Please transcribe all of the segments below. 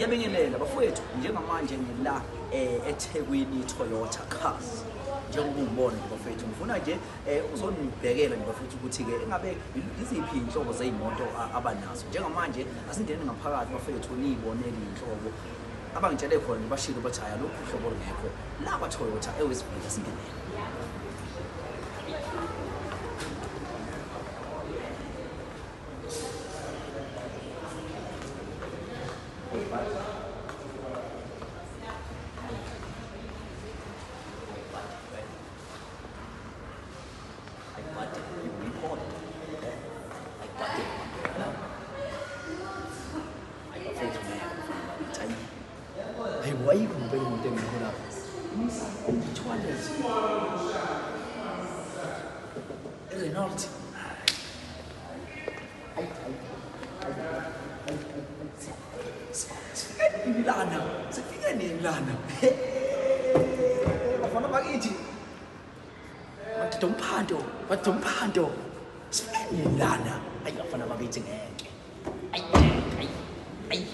Ngiyabingelela bafowethu njengamanje ngila eThekwini Toyota Cars. Njengoba ungibona nje bafowethu ngifuna nje uzonibhekela nje bafowethu ukuthi ke engabe iziphi inhlobo zezimoto abanazo. Njengamanje asingene ngaphakathi bafowethu nibonele inhlobo abangitshele khona bashilo bathi haya lokhu uhlobo lungekho la kwa Toyota eWestfield asingenele. Hey, why you comparing with them? Renault. Milana. Sifika ni Milana. Bafana bakithi. Batomphando. Sifika ni Milana. Ayi bafana bakithi ngeke. Ayi.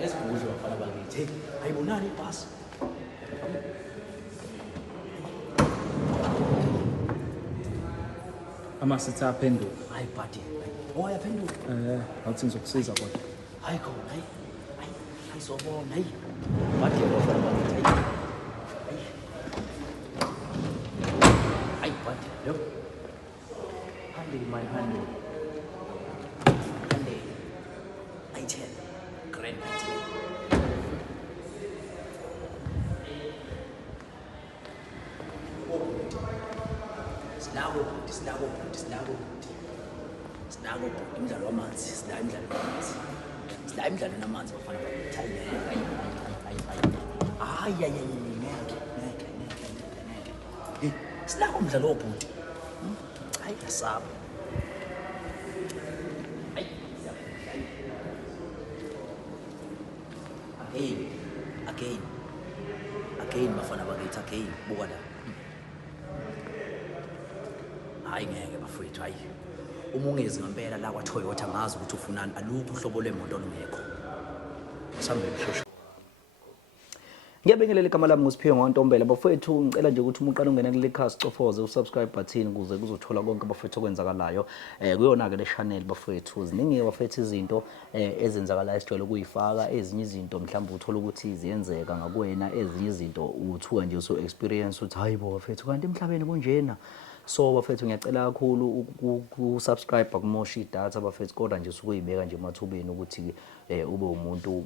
Let's go with bafana bakithi. Ayibonani ibhasi. Amasithi aphenduka. Hayi buddy. Yaphenduka. Awuthi ngizokusiza kodwa. Hayi khona, hayi sobona, hayi. Buddy bafana bakithi, hayi. Hayi buddy, yo. Handle my handle. Handle. 910. Grand 910. Sinako imidlalo wamanzi, sila imidlalo namanzi bafana bakithi. Hayi. Hey, sinako umdlalo wobhuti. Hayi asaba. Again bafana bakithi, again buka la. Hayi ngeke bafowethu, hayi. Umungezi ngempela la kwa Toyota ngazi ukuthi ufunani, alukho uhlobo lwemoto olungekho. Sambe kushosha. Ngiyabingelela igama lami nguSiphiwe Ngontombela bafowethu, ngicela nje ukuthi umuntu ungena kule cast cofoze usubscribe button ukuze kuzothola konke bafowethu okwenzakalayo kuyona ke le channel bafowethu. Ziningi bafowethu izinto ezenzakalayo sijwayele ukuyifaka, ezinye izinto mhlawumbe uthola ukuthi ziyenzeka ngakuwena, ezinye izinto uthuka nje so experience uthi hayibo bafowethu kanti emhlabeni kunjena. So bafethu ngiyacela kakhulu ukusubscribe akumoshi idatha bafethu, kodwa nje usukuyibeka nje emathubeni ukuthi ube umuntu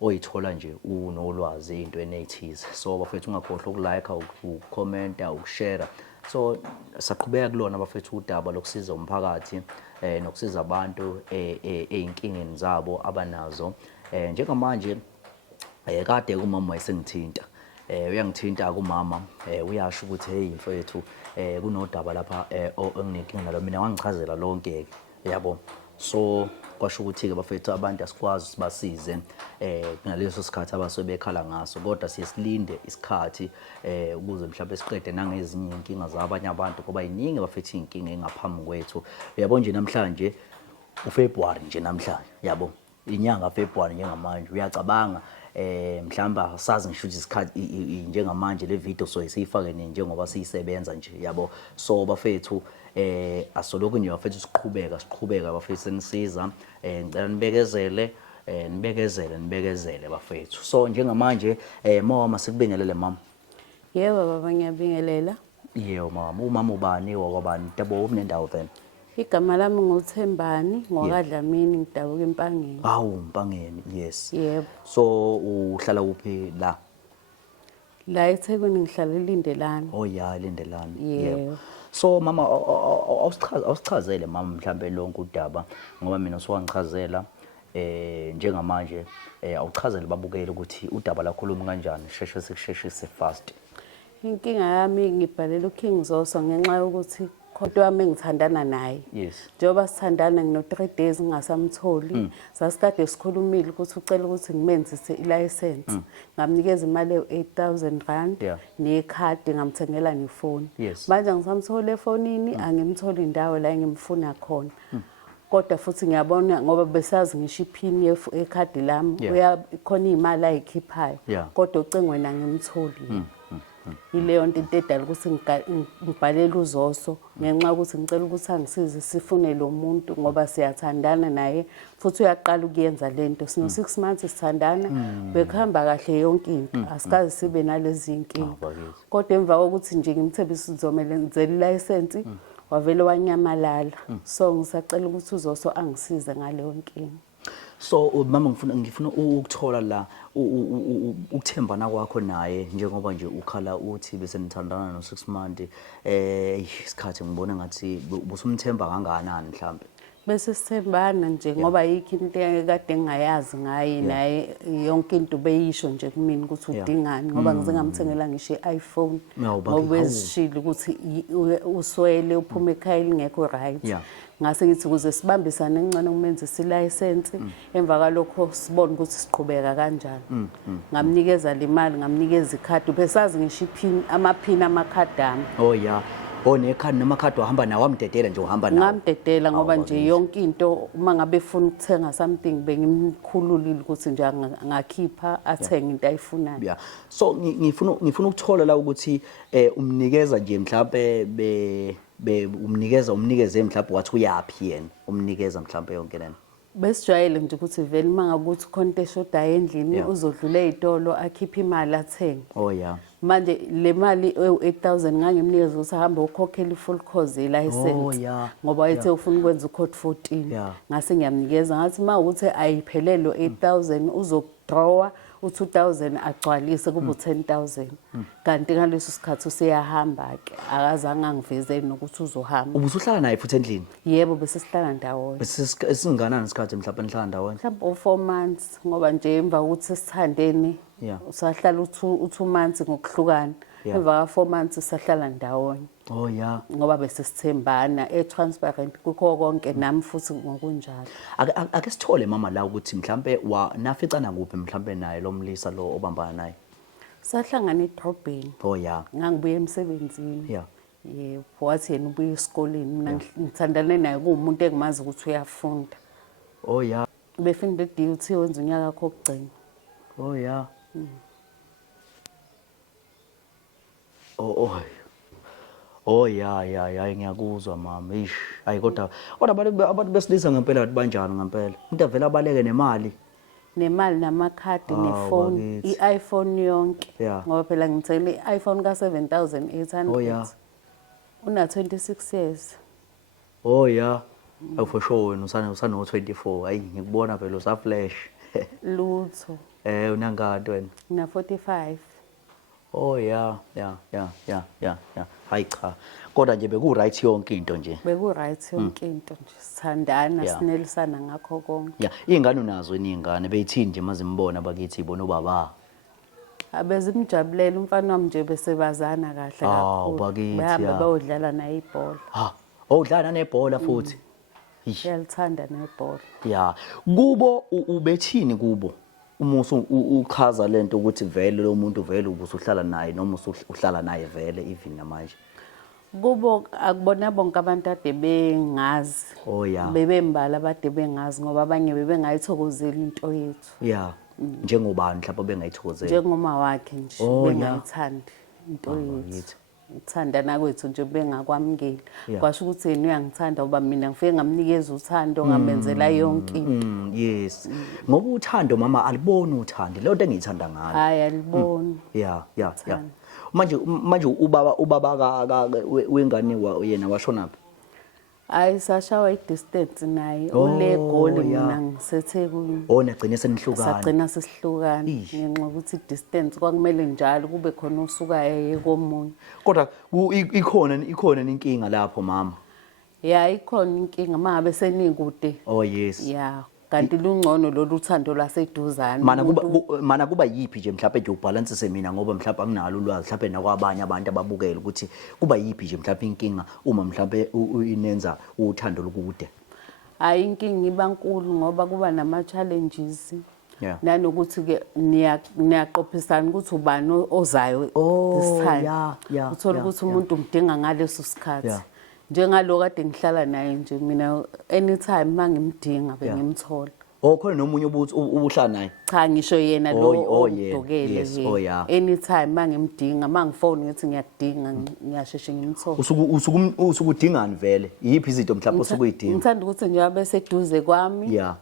oyithola nje unolwazi into enethize. So bafethu ungakhohlwa ukulike, ukucomment, ukushare. So saqhubeka kulona bafethu udaba lokusiza umphakathi nokusiza abantu einkingeni zabo abanazo. Njengamanje kade umama wayesengithinta. Uyangithinta kumama uyasho ukuthi hey mfowethu kunodaba lapha enginenkinga nalo, mina wangichazela lonke yabo. So kwasho ukuthi ke bafethu abantu asikwazi sibasize ngaleso sikhathi abasobekhala ngaso, kodwa siyesilinde isikhathi ukuze mhlawumbe siqede nangezinye inkinga zabanye abantu ngoba iningi bafethu inkinga engaphambi kwethu. Uyabo nje namhlanje uFebruary nje namhlanje yabo inyanga February njengamanje uyacabanga mhlamba asazi ngisho ukuthi isikhathi njengamanje le video so siyifake njengoba siyisebenza nje yabo. So bafethu asoloko nje bafethu siqhubeka bafethu senisiza, ngicela nibekezele bafethu. So njengamanje mama sikubingelele mama. Yebo baba ngiyabingelela. Yebo mama, umama ubani wakwabani Tabo umnendawo vele? Igama lami nguThembani ngokaDlamini ngidabuka eMpangeni. Hawu Mpangeni, yes. Yebo. So uhlala kuphi la? La eThekwini ngihlala eLindelani. Oh ya eLindelani. Yebo. So mama awusichazele mama mhlambe lonke udaba ngoba mina usuwangichazela njengamanje awuchazele babukele ukuthi udaba lakhuluma kanjani, sheshe fast. Inkinga yami ngibhalela uKing Zoso ngenxa yokuthi kodwa wami ngithandana naye. Yes. Njengoba sithandana ngino 3 days ngingasamtholi, sasikade sikhulumile ukuthi ucela ukuthi ngimenzise ilicense. Ngamnikeza imali ye8,000 nekhadi ngamthengela nefoni. Yes. Manje ngisamthola efonini angimtholi indawo la engimfuna khona. kodwa futhi ngiyabona ngoba besazi ngisho iphini yekhadi lami khona iy'mali ayikhiphayo kodwa ucingweni angimtholi. Yileyo nto into edala ukuthi ngibhalele uZoso ngenxa yokuthi ngicela ukuthi angisize sifune lo muntu ngoba siyathandana naye futhi uyaqala ukuyenza lento. Sino 6 months sithandana bekuhamba kahle yonke into asikaze sibe nalezi inkinga. Kodwa emva kokuthi nje ngimthembisa uzomele ngizele ilayisensi wavele wanyamalala. So ngisacela ukuthi uZoso angisize ngaleyo nkinga. So mama ngifuna ukuthola la ukuthembana kwakho naye njengoba nje ukhala uthi bese nithandana no 6 months isikhathi ngibona ngathi busumthemba kangakanani mhlambe. Bese sithembana nje ngoba yikho into ekade ngingayazi ngaye naye yonke into beyisho nje kumina ukuthi udingani ngoba ngize ngamthengela ngisho i-iPhone ngoba bezishilo ukuthi uswele uphuma ekhaya lingekho right. Ngase ngithi ukuze sibambisane ngcono kumenzisa ilayisensi emva kalokho sibone ukuthi siqhubeka kanjani. Ngamnikeza le mali ngamnikeza ikhadi besazi ngisho amaphini amakhadi ami. Nekhadi namakhadi wahamba nawo wamdedela nje uhamba nawo. Ngamdedela ngoba nje yonke into uma ngabe efuna ukuthenga something bengimkhululile ukuthi nje ngakhipha athenge into ayifunayo. So ngifuna ukuthola la ukuthi umnikeza nje mhlambe umnikeze mhlawumbe wathi uyapi yena umnikeza mhlawumbe yonke lena. Besijwayele nje ukuthi vele mangabe ukuthi konke eshodayo endlini uzodlula ezitolo akhipha imali athenge. Manje le mali 8000 ngangimnikeza ukuthi ahambe ukhokhela ifull course yelicense ngoba wayethe ufuna ukwenza ucode 14 ngase ngiyamnikeza ngathi mawukuthi ayiphelelo 8000 uzodrawa u2000 agcwalise kube u10000 kanti ngaleso sikhathi useyahamba ke akazange angivezeli nokuthi uzohamba. Ubusuhlala naye futhi endlini? Yebo bese sihlala ndawonye. Bese singanani isikhathi mhlawumbe nihlala ndawonye? Mhlawumbe 4 months ngoba nje emva ukuthi sithandeni usahlala u2 months ngokuhlukana emva ka 4 months sahlala ndawonye. Ngoba bese sithembana transparent kukho konke nami futhi ngokunjalo. Ake sithole mama la ukuthi mhlambe naficana kuphi mhlambe naye lo mlisa lo obambana naye. Sahlangana edrobheni. Ngangibuye emsebenzini. Yebo wathi yena ubuye esikoleni mina ngithandane naye kuumuntu engimazi ukuthi uyafunda. Befunda eDUT wenza unyaka wakhe wokugcina. Ngiyakuzwa mama. Hayi kodwa abantu besilisa ngempela bathi banjani ngempela. Umuntu avela abaleke nemali namakhadi nefoni i-iPhone yonke ngoba phela ngithele i-iPhone ka 7800 una 26 years. For sure wena usano 24 hayi ngikubona phela usa flash. Lutho. Unangani wena? Una 45. Hayi cha. Kodwa nje beku right yonke into nje. Beku right yonke into nje. Sithandana sinelisana ngakho konke. Ingane unazo iningane beyithini nje mazimbona bakithi ibona ubaba. Abezimjabulela umfana wami nje besebazana kahle kakhulu. Bahamba bayodlala naye ibhola. Udlala nebhola futhi. Uyalithanda nebhola. Kubo ubethini kubo? Umusu uchaza lento ukuthi vele lo muntu vele ubusuhlala naye noma uhlala naye vele even namanje. Kubo akubona bonke abantu ade bengazi. Bebembala abade bengazi ngoba abanye bebengayithokozeli into yethu. Njengobani mhlawumbe bengayithokozeli? Njengoma wakhe nje bengayithandi into yethu. Uthandana kwethu nje bengakwamukeli. Kwasho ukuthi yena uyangithanda ngoba mina ngifike ngamnikeza uthando ngamenzela yonke into. Ngoba uthando mama aliboni uthando lento engiyithanda ngayo. Hayi aliboni. Manje ubaba wengane yena washonaphi? Hayi sashawa i-distance naye ulegoli mina ngiseThekwini. Nagcina senihlukana. Sagcina sesihlukana ngenxa ukuthi i-distance kwakumele njalo kube khona usuka yekomunye. Kodwa ikhona inkinga lapho mama. Ikhona inkinga mangabe senikude. Kanti lungcono lolu uthando lwaseduzane. Mana kuba yipi nje mhlawumbe nje ubalansise mina ngoba mhlawumbe anginalo ulwazi mhlawumbe nakwabanye abantu ababukela ukuthi kuba yipi nje mhlawumbe inkinga uma mhlawumbe inenza uthando lokude. Hayi inkinga ibankulu ngoba kuba nama challenges. Nanokuthi ke niyaqophisana ukuthi ubani ozayo this time. Uthola ukuthi umuntu umdinga ngaleso sikhathi. njengalo kade ngihlala naye nje mina anytime mangimdinga bengimthola. Khona nomunye ubuhlala naye? Cha ngisho yena lo odokele yes, yeah. Anytime mangimdinga mangifone ngithi ngiyakudinga ngiyasheshe ngimthole. Usukudingani vele? Yiphi izinto mhlawumbe osukuyidinga? Ngithanda ukuthi nje abe seduze kwami. Yeah.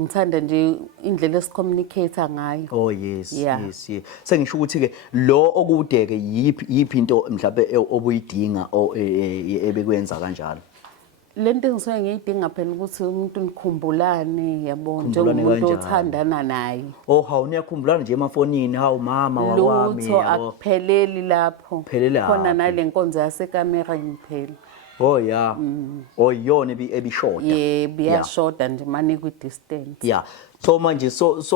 Ngithanda nje indlela esicommunicate ngayo. Yes. Sengisho ukuthi ke lo okudeke yiphi into mhlawumbe obuyidinga ebekwenza kanjalo. Lento engisuke ngiyidinga phela ukuthi umuntu nikhumbulane yabona njengomuntu othandana naye. Hawu niyakhumbulana nje emafonini hawu mama wami yabo. Akupheleli lapho. Khona nale nkonzo yasekamereni phela. Yeah. Iyona ebishoda. Biyashoda nje manje ku distance. Yeah. So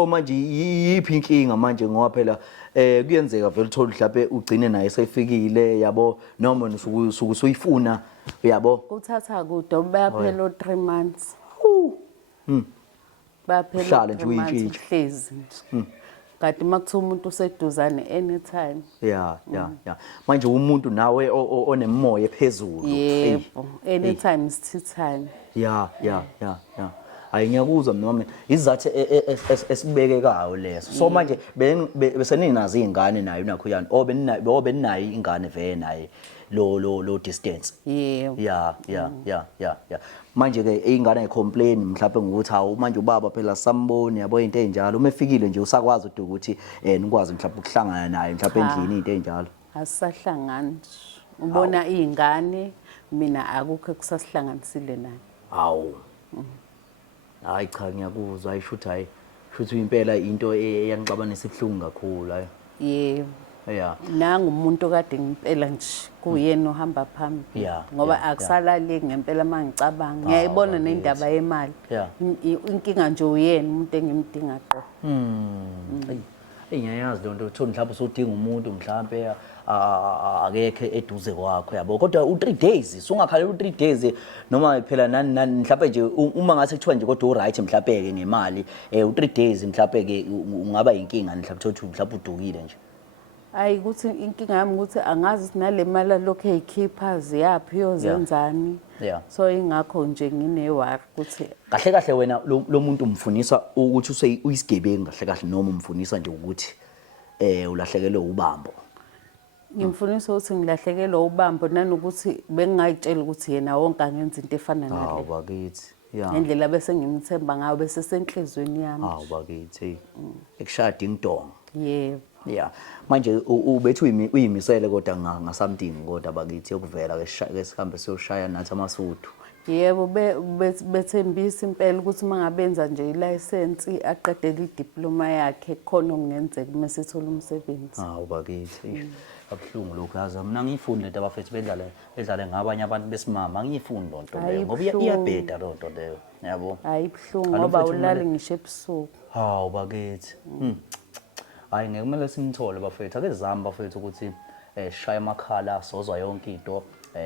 manje yiphi inkinga manje ngoba phela kuyenzeka vele uthola mhlawumbe ugcine naye sefikile yabo noma usuyifuna yabo. Kuthatha kude bayaphela 3 months. Bayaphela 3 months hlezi nje. Kanti makuthiwa umuntu useduzane anytime. Yeah. Manje umuntu nawe onemoya ephezulu. Yebo, anytime is tea time. Yeah. Hayi ngiyakuzwa noma izathu esibekekayo leso. So manje beseninazi izingane nayo nakho yani obeninayo ingane vele naye lo distance. Yebo. Yeah. Manje ke izingane complain mhlawumbe ngokuthi hawu manje ubaba phela samboni yabo into enjalo uma efikile nje usakwazi ukuthi nikwazi mhlawumbe ukuhlangana naye mhlawumbe endlini into enjalo. Asisahlangani. Ubona izingane mina akukho kusasihlanganisile naye. Hawu. Hayi cha ngiyakuzwa ayishuthi hayi futhi impela into eyanixabanisa ibhlungu kakhulu hayi. Yebo. Yeah. Nangu umuntu kade ngempela nje kuyena ohamba phambili ngoba akusalali ngempela mangicabanga ngiyayibona nendaba yemali. Inkinga nje uyena umuntu engimdinga qo. Ngiyayazi lonto uthola mhlawumbe usudinga umuntu mhlawumbe akekho eduze kwakho yabo kodwa u3 days ungakhalela u3 days noma phela nani mhlawumbe nje uma ngase kuthiwa nje kodwa uright mhlawumbe ke ngemali u3 days mhlawumbe ke ungaba inkinga mhlawumbe uthi mhlawumbe udukile nje. Hayi ukuthi inkinga yami ukuthi angazi sinale mali lokho eyikhipha ziyaphi yozenzani. So ingakho nje nginewari ukuthi kahle wena lo muntu umfunisa ukuthi uyisigebengu kahle noma umfunisa nje ukuthi ulahlekelwe ubambo. Ngimfunisa ukuthi ngilahlekelwe ubambo nanokuthi bengingayitshela ukuthi yena wonke angenza into efana nale. Hawu bakithi. Ngendlela bese ngimthemba ngayo bese senhlizweni yami. Hawu bakithi. Ekushaya ingidongo. Yebo. Yeah. Manje ubethu uyimisele kodwa ngasamdingi kodwa bakithi yokuvela ke sihambe siyoshaya nathi amasuthu. Yebo bethembisa impela ukuthi mangabenza nje ilicense aqedele idiploma yakhe khona okungenzeka uma sethola umsebenzi. Hawu bakithi. Abhlungu lokho yazi mina ngiyifuni lento abafethu bedlale ngabanye abantu besimama ngiyifuni lonto leyo ngoba iyabheda lonto leyo yabo. Ayibhlungu ngoba ulale ngisho ebusuku. Hawu bakithi. Hayi ngeke kumele simthole bafethu ake zama bafethu ukuthi shaya amakhala sozwa yonke into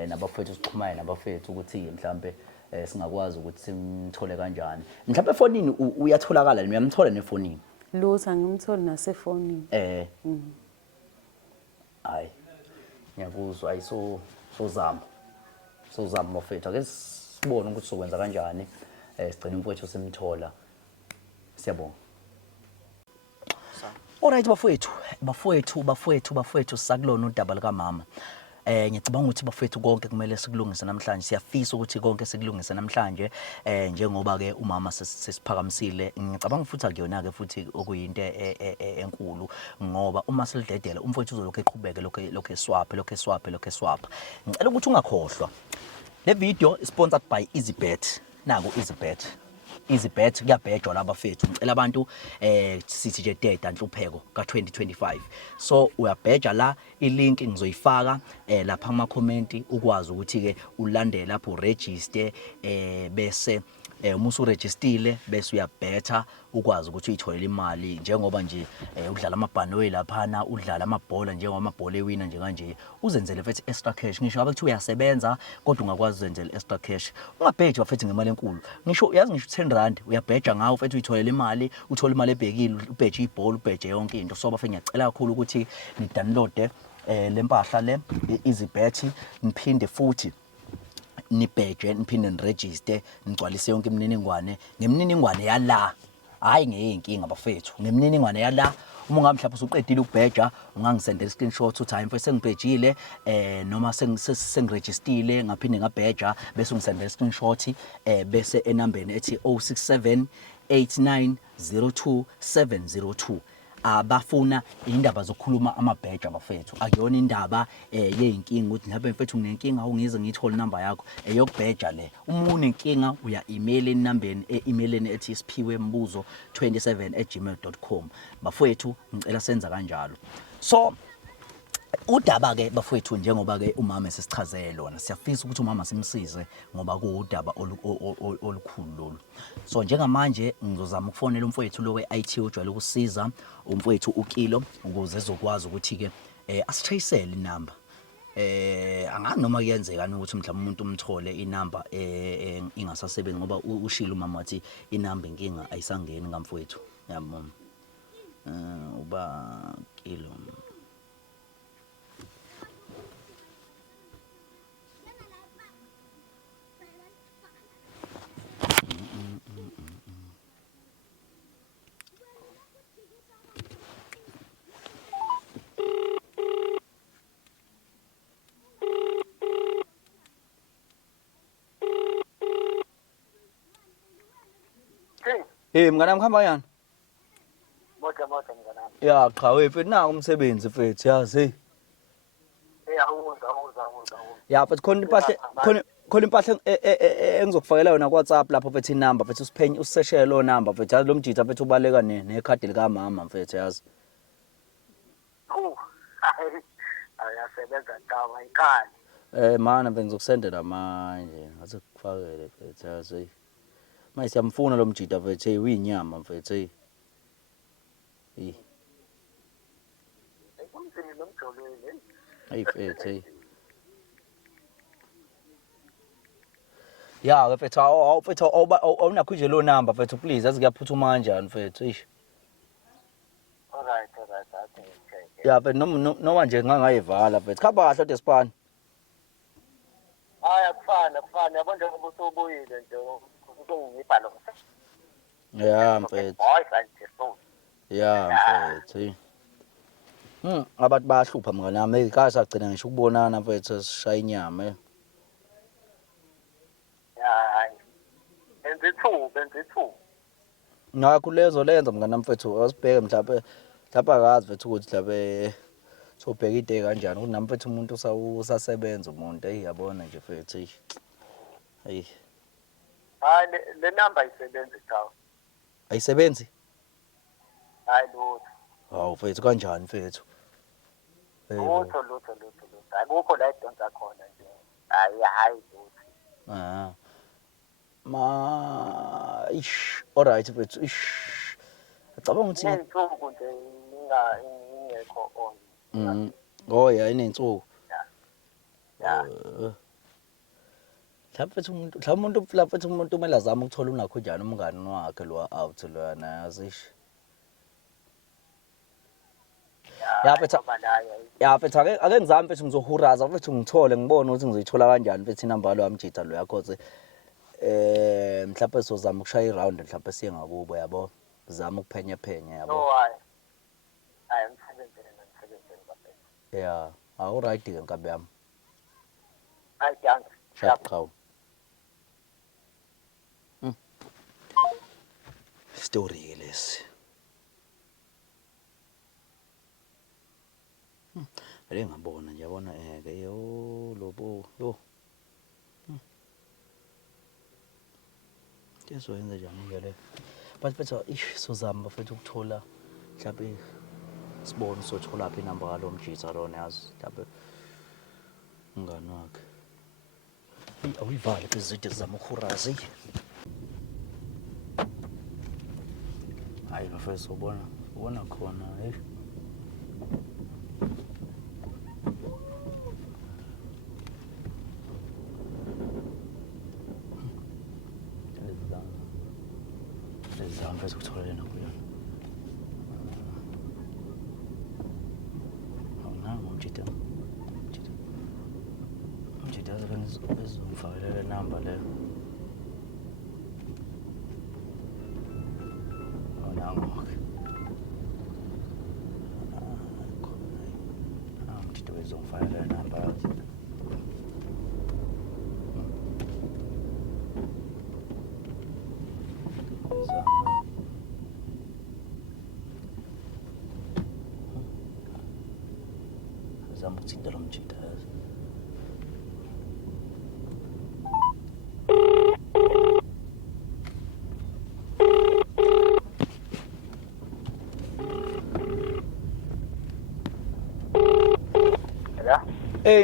nabafethu sixhumane nabafethu ukuthi mhlambe singakwazi ukuthi simthole kanjani. Mhlambe efonini uyatholakala uyamthola nefonini. Lutho ngimthola nasefonini. Hayi ngiyakuzwa ayisozama bafethu ake sibone ukuthi sokwenza kanjani sigcina umfowethu simthola. Siyabonga. Alright bafowethu sakulona udaba lika mama. Ngicabanga ukuthi bafethu konke kumele sikulungise namhlanje. Siyafisa ukuthi konke sikulungise namhlanje njengoba ke umama sesiphakamisile. Ngicabanga futhi akuyona ke futhi okuyinto enkulu ngoba uma silidedela umfowethu uzolokho eqhubeke lokho eswaphe. Ngicela ukuthi ungakhohlwa. Le video is sponsored by EasyBet. Nangu EasyBet. EasyBet kuyabhejwa laba bafethu ngicela abantu sithi nje deda nhlupheko ka2025 so uyabheja la ilink ngizoyifaka lapha ama comment ukwazi ukuthi ke ulandele lapho register bese uma usurejistile bese uyabhetha ukwazi ukuthi uyitholele imali njengoba nje udlala amabhanoyi laphana udlala amabhola njengoba amabhola ewina nje kanje uzenzele futhi extra cash ngisho ngabe kuthiwa uyasebenza kodwa ungakwazi uzenzele extra cash ungabheja futhi ngemali enkulu ngisho uyazi ngisho 10 rand uyabheja ngawo futhi uyitholele imali uthola imali ebhekile ubheje ibhola ubheje yonke into so bafike ngiyacela kakhulu ukuthi ni download lempahla le EasyBet niphinde futhi nibheje niphinde niregister nigcwalise yonke imininingwane ngemininingwane yala hayi ngeyinkinga bafethu ngemininingwane yala uma ngabe mhlawumbe usuqedile ukubheja ungangisendela screenshot uthi hayi mfethu sengibhejile noma sengirejistile ngaphinde ngabheja bese ungisendela screenshot bese enambeni ethi 067 8902 702 abafuna indaba zokukhuluma amabheja bafethu akuyona indaba yeyinkinga ukuthi mhlawumbe mfethu nginenkinga awungize ngiyithole number yakho eyokubheja le uma unenkinga uya email enambeni emaileni ethi siphiwembuzo27@gmail.com bafethu ngicela senza kanjalo so udaba ke bafethu njengoba ke umama sesichazele lona siyafisa ukuthi umama simsize ngoba kuudaba olukhulu lolu so njengamanje ngizozama ukufonela umfowethu lo we-IT ojwayele ukusiza umfowethu uKilo ukuze ezokwazi ukuthi ke asichasele inamba angani noma kuyenzeka ukuthi mhlawumbe umuntu umthole inamba ingasasebenzi ngoba ushilo umama wathi inamba inkinga ayisangeni ngamfowethu yabona uba Kilo mnganami khamba yana Moja mnganami. ya cha wethu naku umsebenzi mfethu yazi Awuza. ya but khona impahla engizokufakela yona ku WhatsApp lapho mfethu inamba mfethu usiphenye usisheshele lo number mfethu yazi lo mjitha mfethu ubaleka nekhadi lika mama mfethu yazi Ayasebenza ndawa ikhali. Mana bengizokusendela manje ngathi kufakele mfethu yazi manje siyamfuna lo mjitha mfethu hey uyinyama mfethu hey Kumzini nomjolweni. hey mfethu hey ya mfethu mfethu awunakho nje lo number mfethu please yazi kuyaphuthuma kanjani mfethu ish Alright. Okay. ya but noma nje ngangayivala mfethu khaba kahle ode sipani Kufana. Yabona njengoba usubuyile nje uzongipha lo. ya mfethu ya mfethu abantu bayahlupha mnganami ekhaya sagcina ngisho ukubonana mfethu sishaya inyama Benze two. ngakho lezo lenza mnganami mfethu asibheke mhlawumbe akazi mfethu ukuthi mhlawumbe sobheka ide kanjani ukuthi nami mfethu umuntu usasebenza umuntu yabona nje mfethu hey Hayi le number isebenza cha. ayisebenzi Hayi lutho. hawu mfethu kanjani mfethu Lutho. Akukho la idonsa khona nje. Hayi lutho. Ma ish alright mfethu ish acabanga ukuthi Ngensuku nje ingekho on. oh ya inensuku Ya. mhlawumbe umuntu kumele azame ukuthola unakho njani umngani wakhe lo out lwana yazish ya mfethu ake ngizame mfethu ngizohuraza mfethu ngithole ngibone ukuthi ngizoyithola kanjani mfethu inamba lo yamjitha lo yakho mhlawumbe sizozama ukushaya iround mhlawumbe siye ngakubo yabo zama ukuphenya yabo No hayi msebenzeni bafethu. ya all right ke nkabe yami Hayi danke. Shaqhaw story lesi ake ngabona nje yabona ke yo lobo yo Kezoyenza njani ngale bafethu sozama bafethu ukuthola mhlawumbe sibone sothola phi inamba yalo mjitha lona yazi mhlawumbe umngani wakhe awuyivale phezulu zama ukhurazi hayi bafethu ubona khona hey Lezam bese ukuthola yena kuyona awunanga umjitha zabe Ezongifakela le number le. Nangoke. Mtito bezongifakela le number yazi. Zama ukuthinta lo mjita yazi.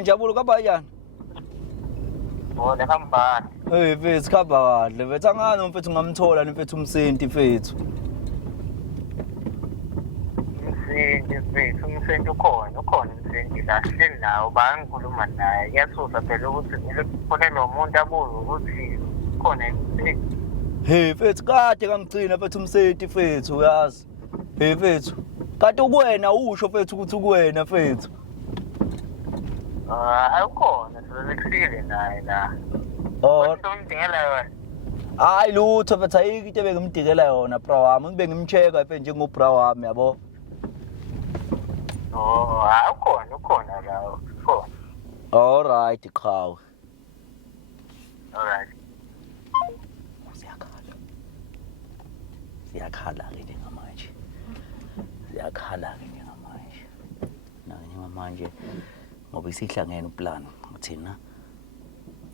Njabulu kabayani? Nehambani. Mfethu khaba kahle mfethu angani mfethu ngamthola mfethu umsenti mfethu. Umsenti ukhona umsenti la sihleli nawo bangikhuluma naye kuyasusa phela ukuthi kumele kufonele umuntu abuze ukuthi khona umsenti. Mfethu kade kangigcina mfethu umsenti mfethu uyazi. Mfethu kade ukuwena usho mfethu ukuthi ukuwena mfethu. Awukhona sekufikile naye la. Ngidingela yona. Hayi lutho mfethu ayikho into ebengimdikela yona bra wami ngibe ngimcheka mfethu njengobra wami yabo. Ukhona la ukhona. All right Qhawe. All right. Siyakhala ke njengamanje. Siyakhala ke njengamanje. Njengamanje ngoba isihlangene uplan uthina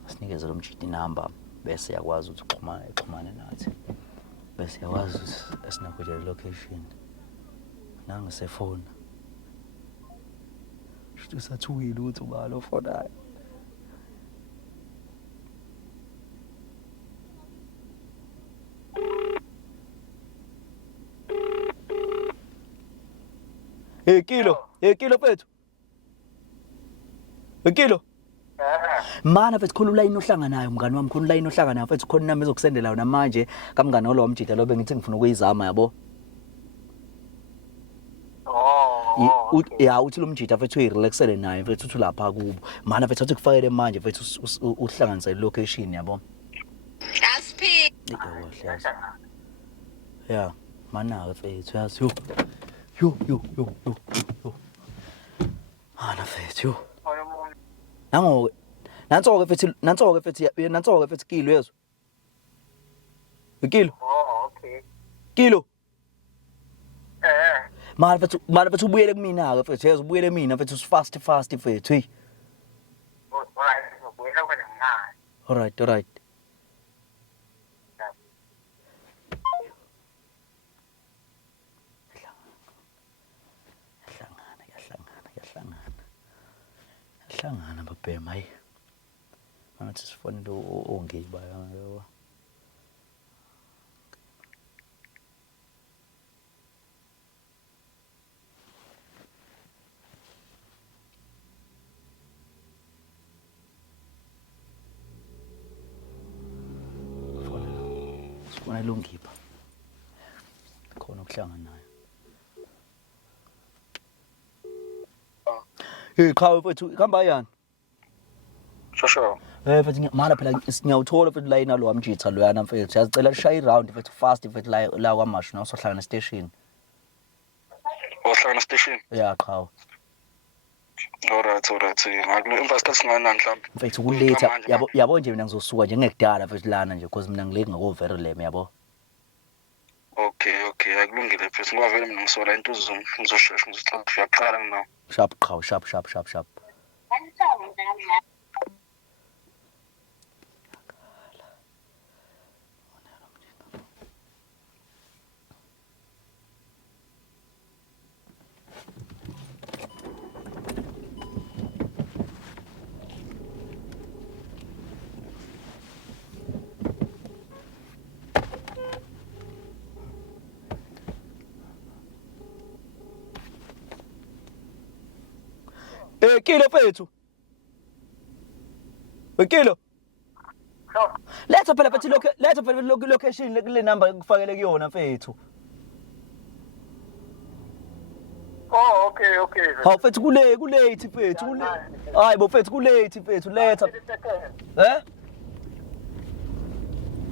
sinikeze lo mjiti number bese yakwazi ukuthi uxhumane nathi. Bese yakwazi ukuthi esinakho location. Nangisefona. Usathuwile ukuthi ubalo ofonayo. Kilo mfethu. Kilo. Mana mfethu khona ulayini ohlanga nayo mngani wami khona ulayini ohlanga nayo mfethu khona nami ezokusendela yona manje kamngani lo wamjita lo bengithi ngifuna ukuyizama yabo. Ya uthi lo mjita mfethu uyirelaxele naye mfethu uthi lapha kubo. Mana mfethu uthi kufakele manje mfethu uhlanganise location yabo. Asiphi. Ya mana mfethu yazi yo. Mana mfethu. Nango nanso ke mfethu kilo yezo. Kilo. Okay. Kilo. Mara mfethu ubuyele kumina ke mfethu yezo ubuyele mina mfethu fast mfethu hey. All right. Yahlangana babhema hayi. Ngathi sifonele ongiba yabo. Sifuna longiba. Khona ukuhlangana naye. Qhawe mfethu ihamba yani? Shosho. Mfethu mana phela siyawuthola mfethu la inalo wamjitha loyana mfethu. Yazicela lishaye round mfethu fast mfethu la kwamashu na usohlangana station. Ohlangana station? Ya qhawe. Alright. Ngakulemva singana mhlawumbe. Mfethu kuletha yabo nje mina ngizosuka nje ngekudala mfethu lana nje because mina ngileki ngako very lame yabo. Okay akulungile mfethu ngoba vele mina ngisola into ngizoshesha ngizothatha uyaqala ngina. Sharp qhawe sharp. Kilo mfethu. Kilo. Letha phela mfethu location le number ngikufakele kuyona mfethu. okay. Hawu mfethu kulate mfethu. Hayi bo mfethu kulate mfethu letha.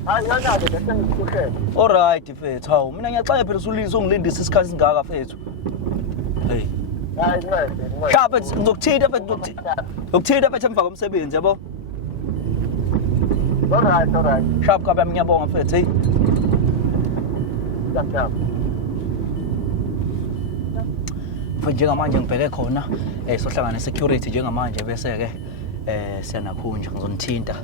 Hayi yona ke bese ngikuhlele. Alright mfethu. Hawu mina ngiyaxaya phela usulisa ungilindisa isikhathi singaka mfethu. Hey. Hayi no. Shapa ngizokuthinta mfethu ngizokuthinta mfethu emva komsebenzi yabo. Alright. Shapa kabe ngiyabonga mfethu. Hey. Chap. Njengamanje ngibheke khona sohlangana security njengamanje bese ke siyanakhunja ngizonithinta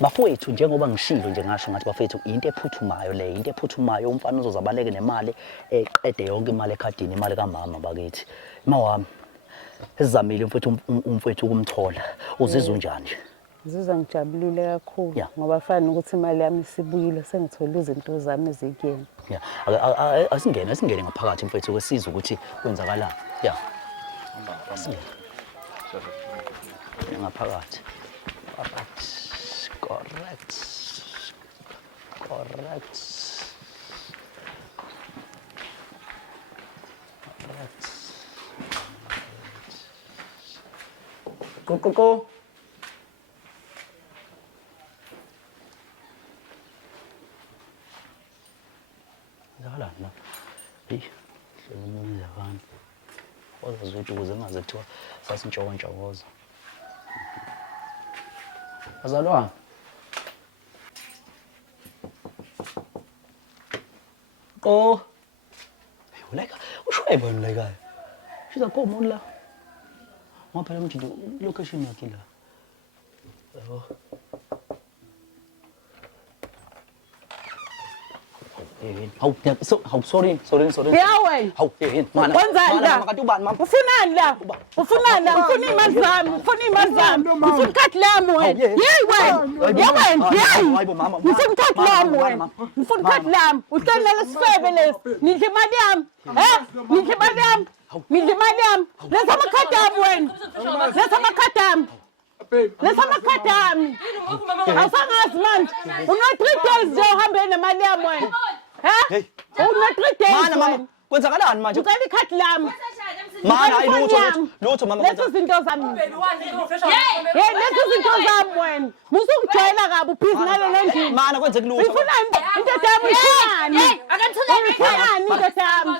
bafowethu njengoba ngishilo nje ngasho ngathi bafowethu into ephuthumayo le into ephuthumayo umfana uzozabaleke nemali eqede yonke imali ekhadini imali kaMama bakithi mawami esizamile umfowethu ukumthola uzizwa unjani Ngizizwa ngijabulile kakhulu ngoba fana ukuthi imali yami isibuyile sengithola izinto zami ezikuyena. Yeah. Asingene ngaphakathi mfethu kwesiza ukuthi kwenzakalani. Yeah. Ngaphakathi. Correct. Go. Zakalani la. Hey, semumuntu abantu. Ozazothi ukuze ngaze kuthiwa sasintshontshokoza. Azalwana. Oh. Hey, ushweba noleka. Shiza komo la. Ngaphela mthi location yakhe la. Yebo. Hawu sorry. Yawe. Hawu mana. Mana makati ubani mama. Ufunani la? Ufuna imali zami. Ufuna ikhathi lami wena. Yeyi wena. Hayibo mama. Ufuna ikhathi lami wena. Ufuna ikhathi lami. Uhlelele sifebe lesi. Nidla imali yami. Nidla imali yami. Lesa amakhadi ami wena. Lesa amakhadi ami. Asangazi manje. Una 3 days nje uhambe nemali yami wena. Una 3 days. Mama, kwenzakalani manje? Ucela ikhathi lami. Mana ayilutho mama. Lezi zinto zami. Lezi zinto zami wena. Musungijela kabi ubhizinale lendini. Mana kwenzeka lutho. Ufuna into yami ifunani? Akanitholani into yami?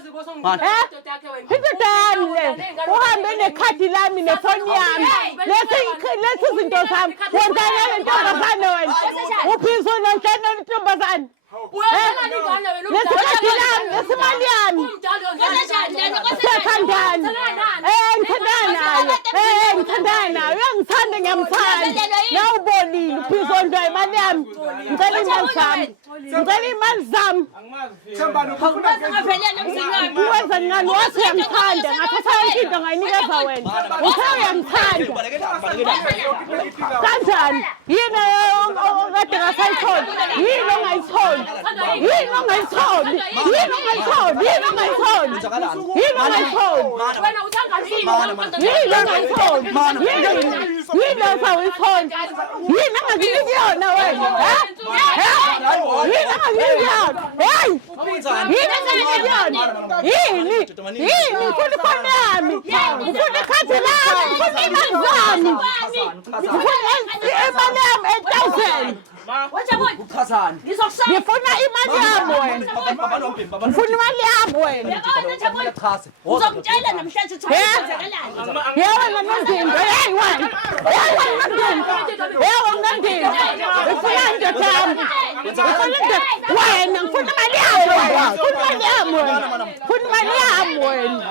Into yami le. Uhambe nekhadi lami nefoni yami. Lezi zinto zami. Wenzani le ntombazane wena? Ubhizinale lentombazane. Lesikhathi lami, lesimali yami. Siyathandana. Ngithandana nayo. Uyangithanda ngiyamthanda. Nawubonile ubhizondo imali yami. Ngicela imali zami. Uwenza ngani wathi uyamthanda. Ngathatha yonke into ngayinikeza wena. Uthe uyamthanda. Kanjani? Yini okade ngasayitholi? Yini ongayitholi? Ngifuna imali yami wena. Ngifuna imali yami wena. Uzomtshela namhlanje ukuthi wenzakalani. Yewena nendimba, hey wena. Ufuna into yami. Wena ngifuna imali yami wena. Ngifuna imali yami wena.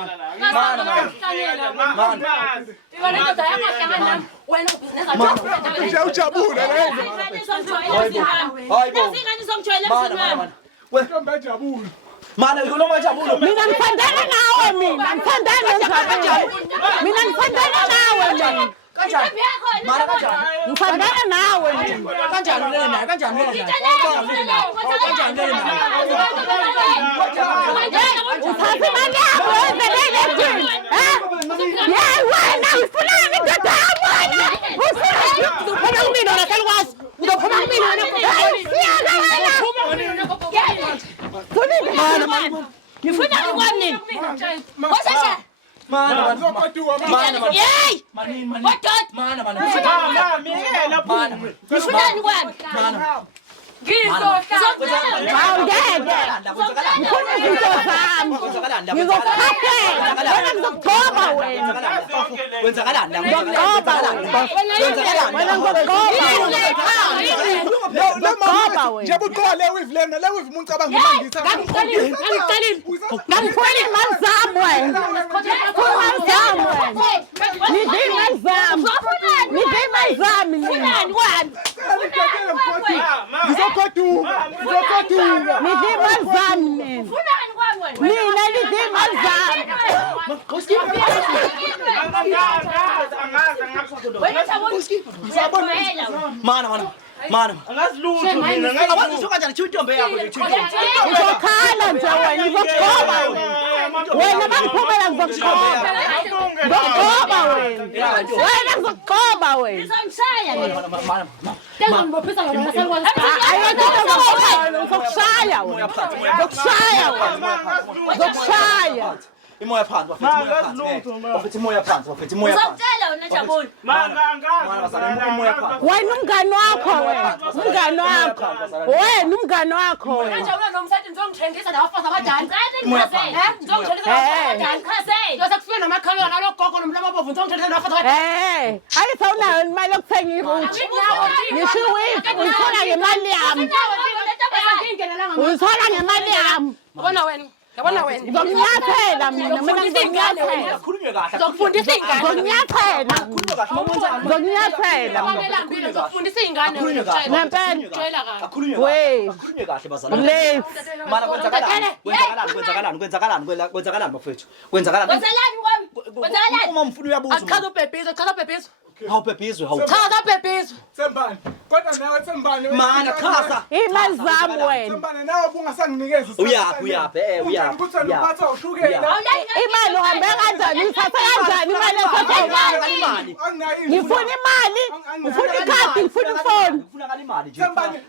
Mana ngikhuluma jabule. Mina ngithandana nawe mina. Ngithandana nawe. Kanjani? Mana kanjani? Ngithandana nawe. Kanjani lena naye? Kanjani lena naye? Uthathe imali yakho wenzelele endlini. Yeyi wena ufunani ndoda yami wena? Uphuma kumina wena selukwazi. Uzophuma kumina wena. Siyaka wena. Ngifuna kwami. Wasasha. Mana. Yey! What? Mana. Ngifuna kwami. Mana. Angasilutho mina ngazi kanjani chitombe yakho Uzokhala nje wena uzoqoba wena bangiphumela ngizokuqoba wena ngizokuqoba wena Ngizomshaya mina. Mana. Ngizombophisa yona nasalwa. Uzokushaya wena uzokushaya imoya phansi bafethe imoya phansi Uzomtshela wena Jabula. wena umngani wakho wena umngani wakho wena Jabula nomsethi ngizongithendisa nabafazi abadala. Ngizongithendisa nabafazi abadala. Khase. Bese kufike namakhamera nalogogo nomlomo bovu ngizongithendisa nabafazi abadala. ayisawunayo imali yokuthenga iruthi ngisho uyithola ngemali yami uyithola ngemali yami Yabona wena. ngizokunyathela mina ngizokunyathela khulunywe kahle Ngizokufundisa ingane. ngizokunyathela Ngizokufundisa ingane ngempela akhulunywe kahle bazalwane let's mana kwenzakalani bafethu Kwenzakalani kwami? Kwenzakalani? uma mfuna uyabuza Achaza ubhebhizo. awubhebhizwe hawu Chaza ubhebhizo. Sembani. Kodwa nawe Sembani. mana chaza imali zami wena Sembani nawe bungasanginikeza. uyaphi Ukuthi ngiphatha ushukela. imali uhambe kanjani uyithatha kanjani imali ethatha imali ngifuna imali ngifuna ikhadi ngifuna ifoni kufunakala imali nje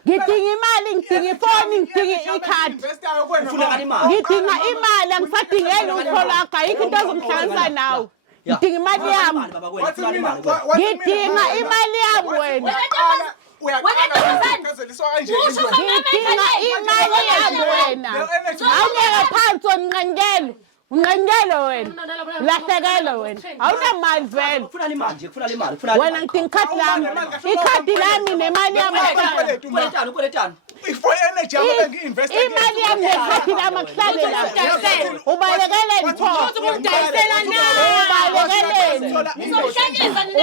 ngidinga imali ngidinga ifoni ngidinga ikhadi kufunakala imali ngidinga imali angisadingeli utholaka yikho into ezongihlanganisa nawe ngidinga imali yami ngidinga imali yami wena ngidinga imali yami wena awungeke phansi unqenkele wena ulahlekele wena awunamali vele kufunala imali nje kufunala imali wena ngidinga ikhadi lami nemali yami ukweletani For energy ngiyinvest imali yami nekhadi lami akuhlale la ubalekeleni pho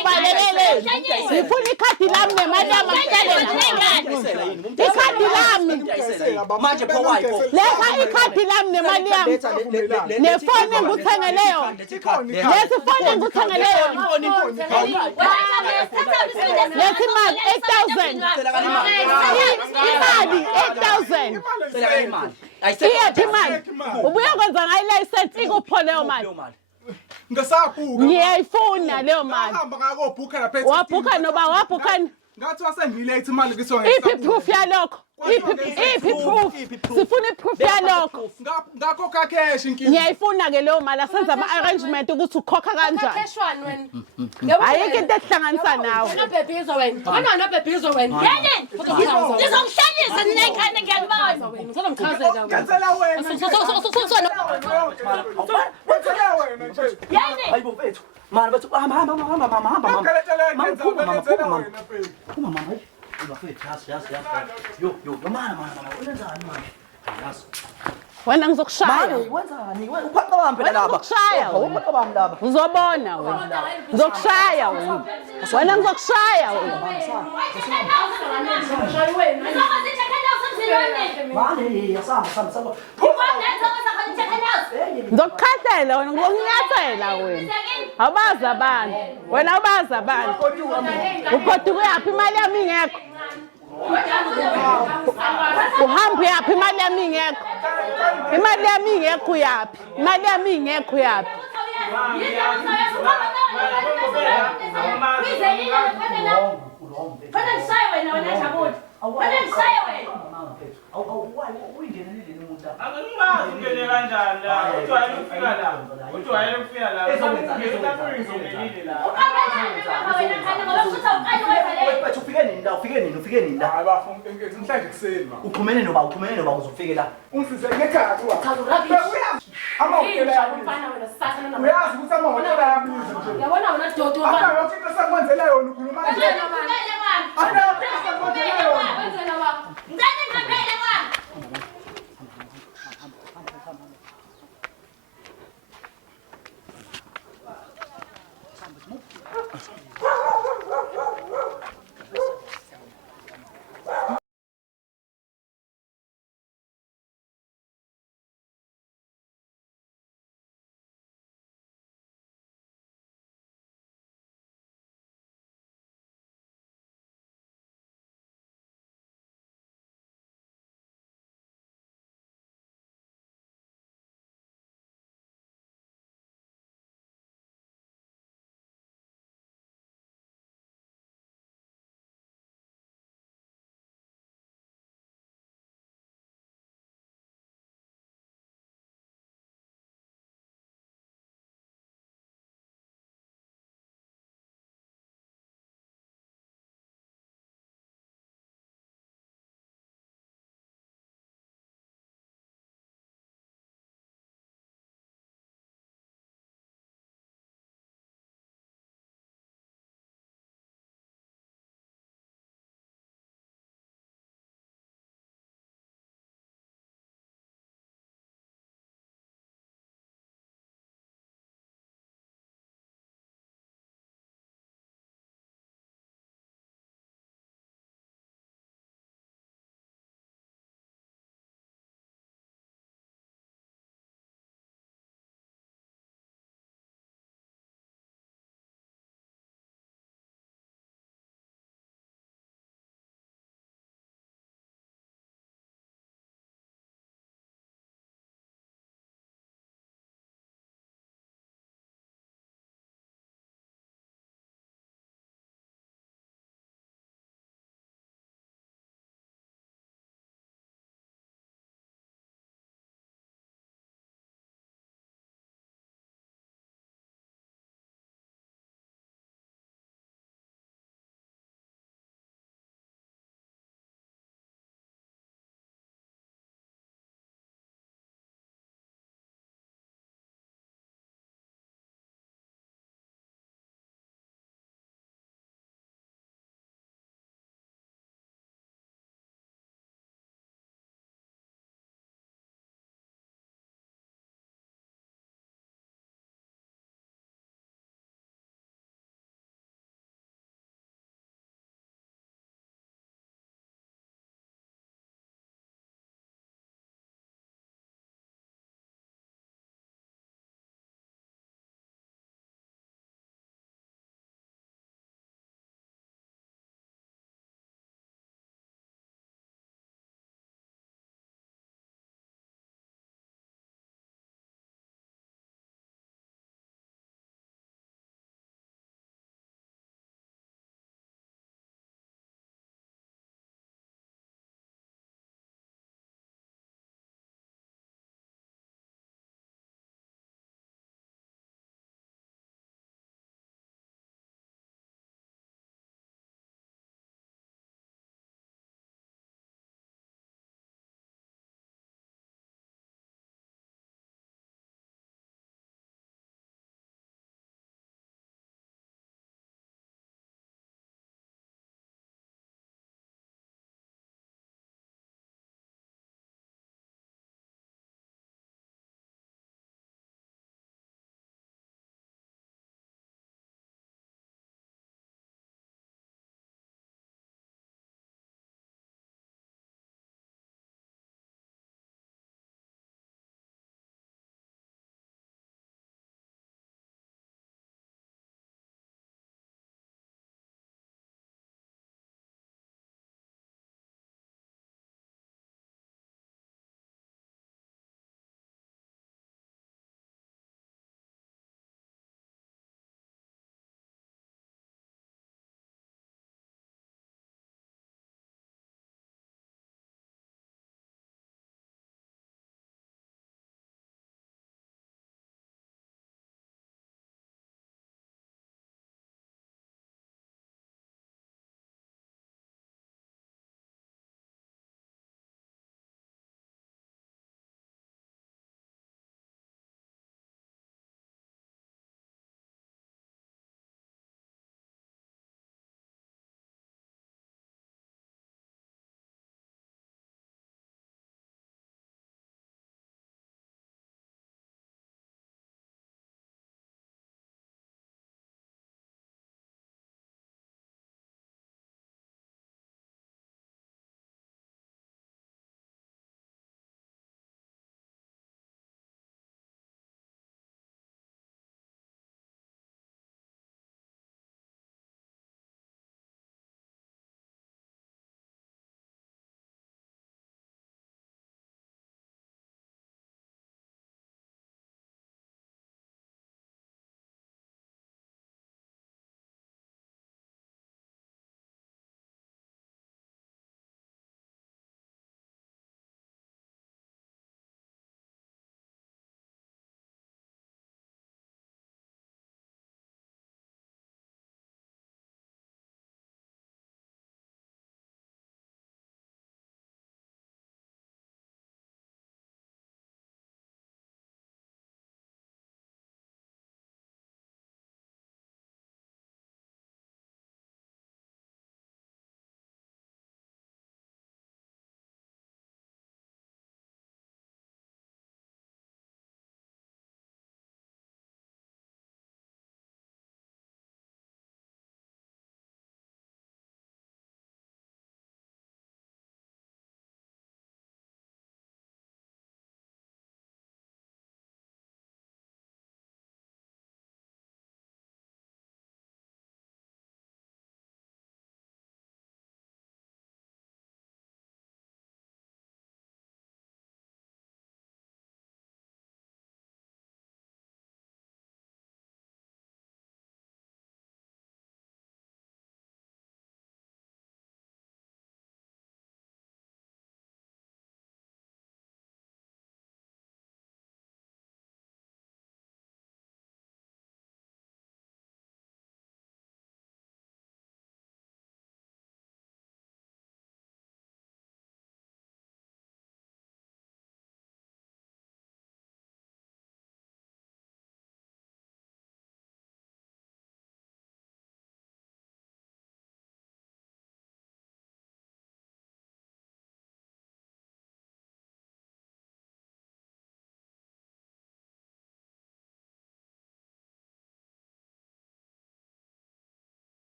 ubalekeleni ngifuna ikhadi lami nemali yami akuhlale la ikhadi lami manje pho wayipo letha ikhadi lami nemali yami nefoni engikuthengele yona lesifoni engikuthengele yona lethi imali 8,000 imali 8,000 iyephi imali ubuye kwenza ngayo license ikupho leyo mali ngisabhuka ngiyayifuna leyo mali hamba ngako bhuka lapha wabhuka noba wabhuka ngathi wasengilate imali kisho iphi proof yalokho iphi proof sifuna iproof yalokho ngakho ka cash inkinga ngiyayifuna ke leyo mali asenza ama arrangement ukuthi ukhokha kanjani Keshwani wena. ayikho into ehlanganisa nawe Unabhebhizo wena. Abana unabhebhizo wena. Yini? Ngizongihlalisa nina ekhaya ngiyakubona. Ngizomchazela wena. cancela wena cancela wena nje Yini? hayibo bethu mana bethu hamba cancela ngenza cancela wena baby uma mama bafethu yasi yo mana unenzani manje yasi wena ngizokushaya wenzani uphaqa bami phela laba ngizokushaya uphaqa bami laba uzobona wena ngizokushaya wena ngizokushaya wena mani yasamba ngizokukhathela wena ngizokunyathela wena awubazi abantu wena awubazi abantu ukhodi kuyaphi imali yami ingekho uhambe yaphi imali yami ingekho imali yami ingekho yaphi imali yami ingekho yaphi Fana ngishaye wena Jabula. Fana ngishaye wena. awuyingenelile Angimazi ngene kanjani la. Ujwayele ukufika la. Ujwayele ukufika la. Ngizongelile la. Bathi ufike nini la? Ufike nini la? Hayi bafuna ngihlanje kuseni ma. Uxhumene noba uzofike la. Ungisize ngekhaya kuwa. Chaza rubbish. Amahhotela yami. Umfana wena sasa noma. Uyazi ukuthi amahhotela yami nje. Yabona wena dodo Aka yonke into sengikwenzela yona ukhuluma nje.